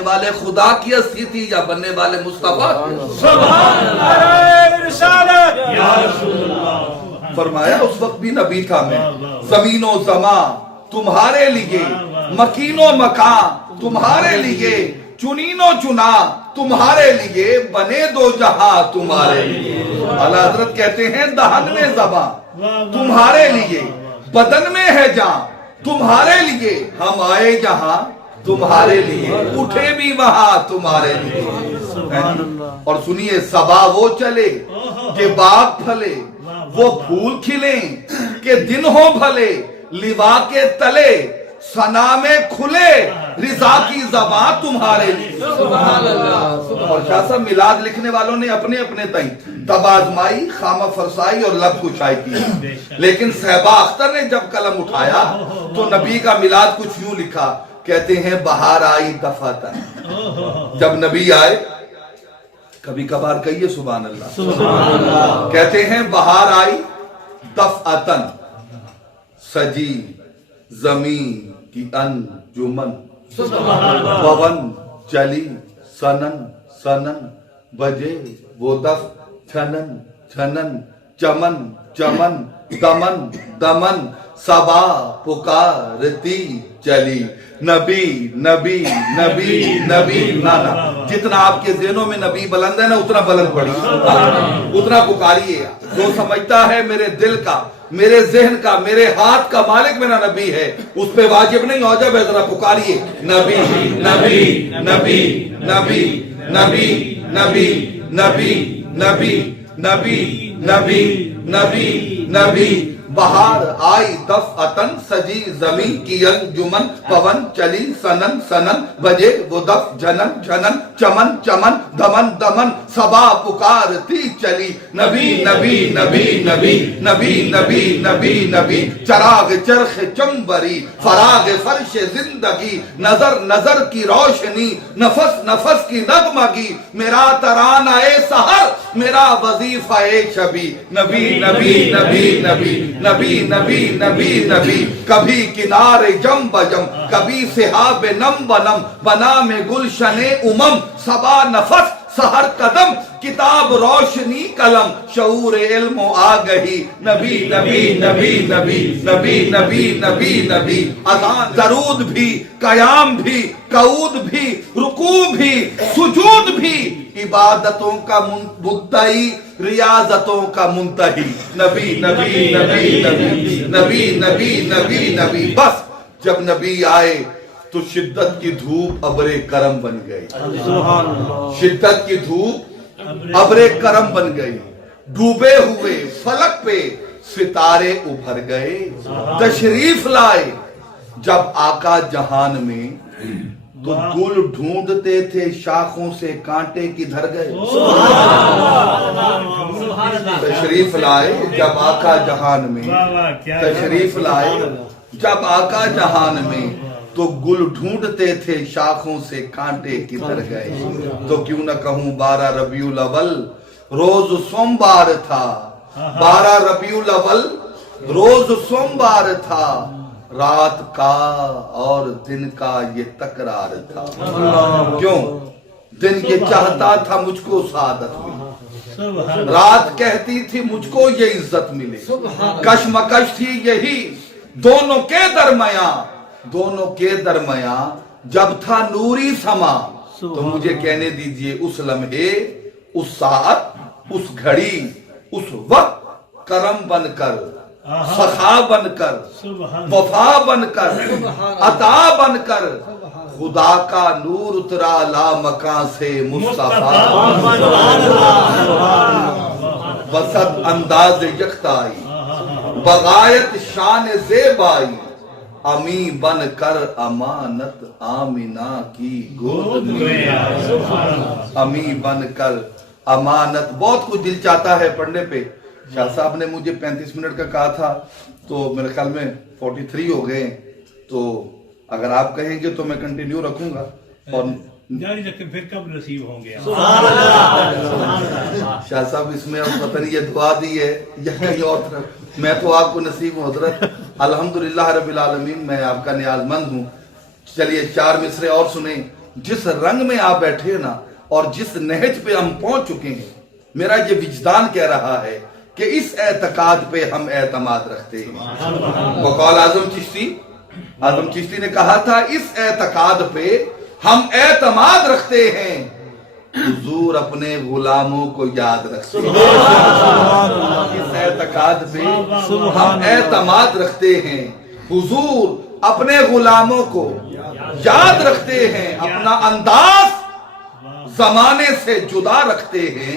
والے خدا کی ہستی تھی یا بننے والے مصطفیٰ؟ سبحان اللہ رسالت یا رسول اللہ. فرمایا اس وقت بھی نبی تھا میں. زمین و زمان تمہارے لیے، مکین و مکان تمہارے لیے، چنین و چنا تمہارے لیے، بنے دو جہاں تمہارے لیے. اعلیٰ حضرت کہتے ہیں دہن میں زبان تمہارے لیے، بدن میں ہے جان تمہارے لیے، ہم آئے جہاں تمہارے لیے، اٹھے بھی وہاں تمہارے لیے. اور سنیے، صبا وہ چلے کہ باغ پھلے، وہ پھول کھلیں کہ دن ہو بھلے، لیوا کے تلے ثنا میں کھلے، رضا کی زبان تمہارے لیے. سبحان اللہ. اور شاہ صاحب میلاد لکھنے والوں نے اپنے اپنے تئیں تب آزمائی، خامہ فرسائی اور لب کشائی کی، لیکن صحبہ اختر نے جب قلم اٹھایا تو نبی کا میلاد کچھ یوں لکھا. کہتے ہیں بہار آئی دفعتن، جب نبی آئے، کبھی کبھار کہیے سبحان اللہ. کہتے ہیں بہار آئی دفعتن، سجی زمین کی انجمن، پون چلی سنن سنن، بجے وہ دف چھنن چھنن، چمن چمن دمن دمن، صبا پکارتی چلی، نبی نبی نبی نبی. نانا جتنا آپ کے ذہنوں میں نبی بلند ہے نا، اتنا بلند پڑھیے، اتنا پکاریے. جو سمجھتا ہے میرے دل کا، میرے ذہن کا، میرے ہاتھ کا مالک میرا نبی ہے، اس پہ واجب نہیں واجب ہے. ذرا پکاریے نبی نبی نبی نبی نبی نبی نبی نبی نبی نبی نبی نبی. بہار آئی دفعتن، سجی زمین کی انجمن، پون چلی سنن سنن، بجے وہ دف جھنن جھنن، چمن چمن دمن دمن، صبا پکارتی چلی، نبی نبی نبی نبی نبی نبی نبی نبی. چراغ چرخ چمبری، فراغ فرش زندگی، نظر نظر کی روشنی، نفس نفس کی نغمگی، میرا ترانہ سحر، میرا وظیفہ شبی، نبی نبی نبی نبی نبی نبی نبی نبی. کبھی کنارے جم بجم، کبھی سحاب نم بنم، بنا میں گلشن امم، صبا نفس سحر قدم، کتاب روشنی قلم، شعور علم و آگہی، نبی نبی نبی نبی نبی نبی نبی نبی. اذان درود بھی، قیام بھی، قعود بھی، رکوع بھی، سجود بھی، عبادتوں کا مدعی، ریاضتوں کا منتہی، نبی نبی نبی نبی نبی نبی نبی نبی. بس جب نبی آئے تو شدت کی دھوپ ابر کرم بن گئی. شدت کی دھوپ ابر کرم بن گئی. ڈوبے ہوئے فلک پہ ستارے ابھر گئے. تشریف لائے جب آقا جہان میں تو گل ڈھونڈتے تھے شاخوں سے کانٹے کدھر گئے. تشریف لائے جب آقا جہان میں، تشریف لائے جب آقا جہان میں تو گل ڈھونڈتے تھے شاخوں سے کانٹے کدھر گئے. تو کیوں نہ کہوں 12 ربیع الاول روز سوموار تھا، 12 ربیع الاول روز سوموار تھا، رات کا اور دن کا یہ تکرار تھا. کیوں؟ دن یہ چاہتا تھا مجھ کو سعادت ملے، رات کہتی تھی مجھ کو یہ عزت ملے. کشمکش تھی یہی دونوں کے درمیان، دونوں کے درمیان جب تھا نوری سما. تو مجھے کہنے دیجئے اس لمحے، اس ساعت، اس گھڑی، اس وقت کرم بن کر، سخا بن کر، وفا بن کر، عطا بن کر، خدا کا نور اترا لا مکان سے مصطفیٰ. وسط انداز یکتائی، بغایت شان زیبائی، امی بن کر امانت آمینہ کی گود میں، امی بن کر امانت. بہت کچھ دل چاہتا ہے پڑھنے پہ. شاہ صاحب نے مجھے 35 منٹ کا کہا تھا، تو میرے خیال میں 43 ہو گئے. تو اگر آپ کہیں گے تو میں کنٹینیو رکھوں گا. اور جاری رکھیں، پھر کب نصیب ہوں گے. شاہ صاحب اس میں اب پتہ نہیں یہ دعا دی ہے یا کہیں اور طرف. میں تو آپ کو نصیب ہوں حضرت. الحمدللہ رب العالمین، میں آپ کا نیاز مند ہوں. چلیے 4 مصرے اور سنیں जिस रंग में आप बैठे ना और जिस नहज पे हम पहुंच चुके हैं, मेरा ये विजदान कह रहा है कि इस एतकाद पे हम एतमाद रखते हैं। वकाल आजम चिश्ती ने कहा था, इस एतकाद पे हम एतमाद रखते हैं, हुजूर अपने गुलामों को याद रखते हैं। इस एतकाद पे हम एतमाद रखते हैं, हुजूर अपने गुलामों को याद रखते हैं, अपना अंदाज जमाने से जुदा रखते हैं।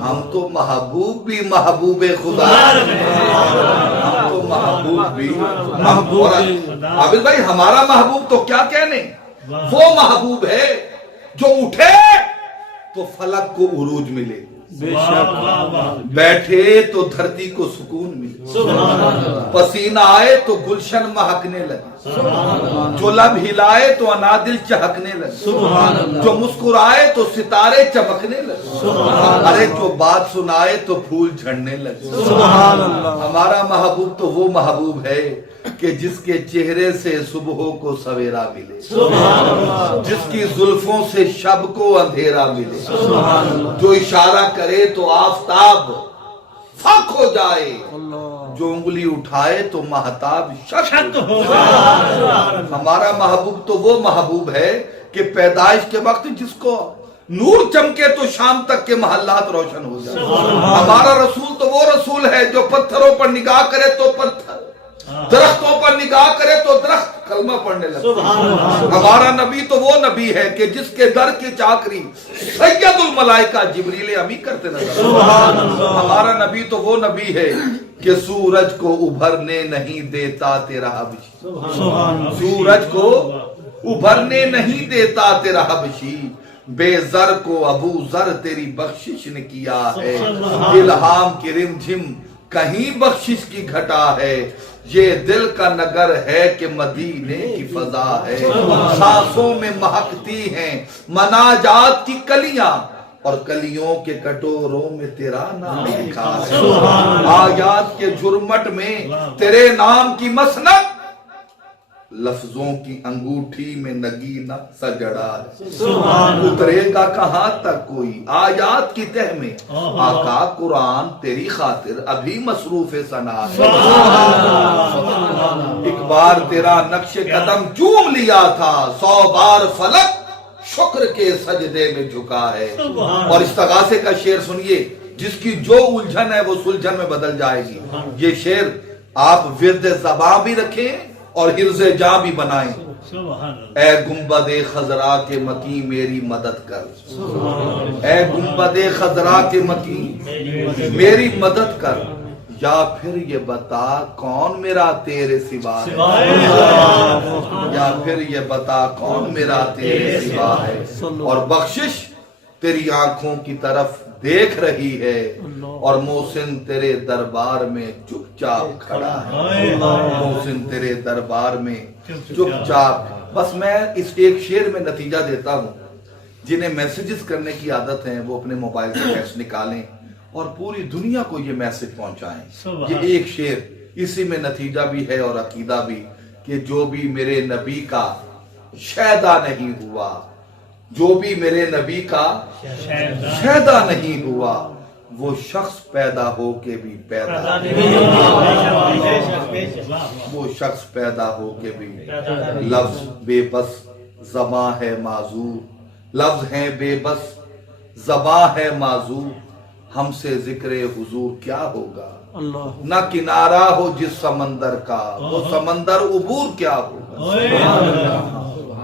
हम तो महबूब भी महबूबे खुदा, हम तो महबूब भी महबूब। आबिद भाई, हमारा महबूब तो क्या कहने, वो महबूब है जो उठे तो फलक को उरूज मिले, बैठे तो धरती को सुकून मिले, पसीना आए तो गुलशन महकने लगे, जो लब हिलाए तो अनादिल चहकने लगे, जो मुस्कुराए तो सितारे चमकने लगे, अरे जो बात सुनाए तो फूल झड़ने लगे। हमारा महबूब तो वो महबूब है कि जिसके चेहरे से सुबह को सवेरा मिले, जिसकी जुल्फों से शब को अंधेरा मिले, जो इशारा करे तो आफताब फक हो जाए, जो उंगली उठाए तो महताब शक हो जाए। हमारा महबूब तो वो महबूब है कि पैदाइश के वक्त जिसको नूर चमके तो शाम तक के महल्लात रोशन हो जाए। हमारा रसूल तो वो रसूल है जो पत्थरों पर निगाह करे तो पत्थर, दरख्तों पर निगाह करे तो दरख्त कलमा पढ़ने लगे। हमारा नबी तो वो नबी है कि जिसके दर की चाकरी सैयदुल मलाइका जिब्रील अमी करते नजर। हमारा नबी तो वो नबी है कि सूरज को उभरने नहीं देता तेरा हबशी, सूरज को उभरने नहीं देता तेरा हबशी, बेजर को अबू जर तेरी बख्शिश ने किया है, इल्हाम की रिमझिम कहीं बख्शिश की घटा है, ये दिल का नगर है कि मदीने की फजा है, सांसों में महकती हैं मनाजात की कलियां और कलियों के कटोरों में तेरा नाम लिखा है, आयात के झुरमट में तेरे नाम की मसनद, लफ्जों की अंगूठी में नगीना सजड़ा है, उतरेगा कहां तक कोई आयात की तह में, आका कुरान तेरी खातिर अभी मसरूफ सना है। एक बार तेरा नक्शे कदम चूम लिया था, 100 बार फलक शुक्र के सजदे में झुका है। और इस्तगासे का शेर सुनिए, जिसकी जो उलझन है वो सुलझन में बदल जाएगी। ये शेर आप विर्द ज़बां भी रखें और हिर्ज़े जां भी बनाएं। ए गुंबदे खजरा के मकी मेरी मदद कर, ए गुंबदे खजरा के मकी मेरी मदद कर, या फिर ये बता कौन मेरा तेरे सिवा है, या फिर ये बता कौन मेरा तेरे सिवा है। और बख्शिश तेरी आंखों की तरफ देख रही है और मोहसिन तेरे दरबार में चुपचाप खड़ा है, मोहसिन तेरे दरबार में चुपचाप। बस मैं इस एक शेर में नतीजा देता हूँ, जिन्हें मैसेजेस करने की आदत है वो अपने मोबाइल से टेक्स्ट निकालें और पूरी दुनिया को ये मैसेज पहुंचाएं। ये एक शेर, इसी में नतीजा भी है और अकीदा भी कि जो भी मेरे नबी का शैदा नहीं हुआ, जो भी मेरे नबी का शैदा नहीं हुआ, वो शख्स पैदा हो के भी पैदा नहीं, वो शख्स पैदा हो के भी। लफ्ज बेबस ज़बां है माजूर, लफ्ज है बेबस ज़बां है माजूर, हमसे जिक्रे हुजूर क्या होगा, ना किनारा हो जिस समंदर का, वो समंदर उबूर क्या होगा,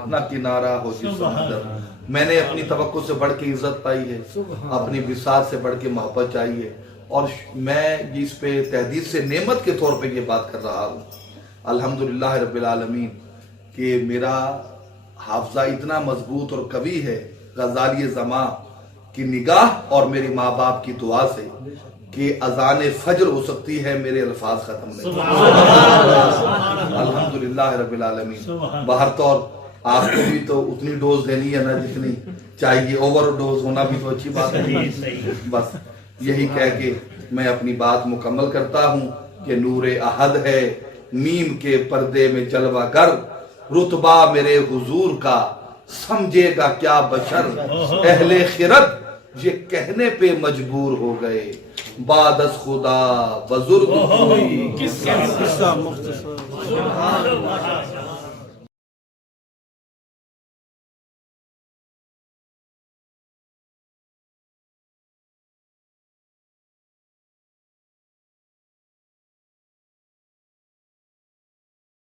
ना किनारा हो जिस समंदर। मैंने अपनी तवक्को से बढ़ के इज्जत पाई है, अपनी विसात से बढ़ के मोहब्बत चाहिए, और मैं इस पे तहदीद से नेमत के तौर पे ये बात कर रहा हूँ। अल्हम्दुलिल्लाह रब्बिल आलमीन कि मेरा हाफजा इतना मजबूत और कवी है, गजाली ज़मां की निगाह और मेरी माँ बाप की दुआ से कि अजान फजर हो सकती है मेरे अल्फाज खत्म नहीं। अल्हम्दुलिल्लाह रब्बिल आलमीन। बाहर तौर आपको भी तो उतनी डोज देनी है ना जितनी चाहिए, ओवर डोज होना भी तो अच्छी बात है। बस यही कह के मैं अपनी बात मुकम्मल करता हूँ कि नूरे अहद है मीम के पर्दे में जलवा कर, रुतबा मेरे हुजूर का سمجھے گا کیا بشر اہل خرد یہ کہنے پہ مجبور ہو گئے بعد از خدا بزرگ کوئی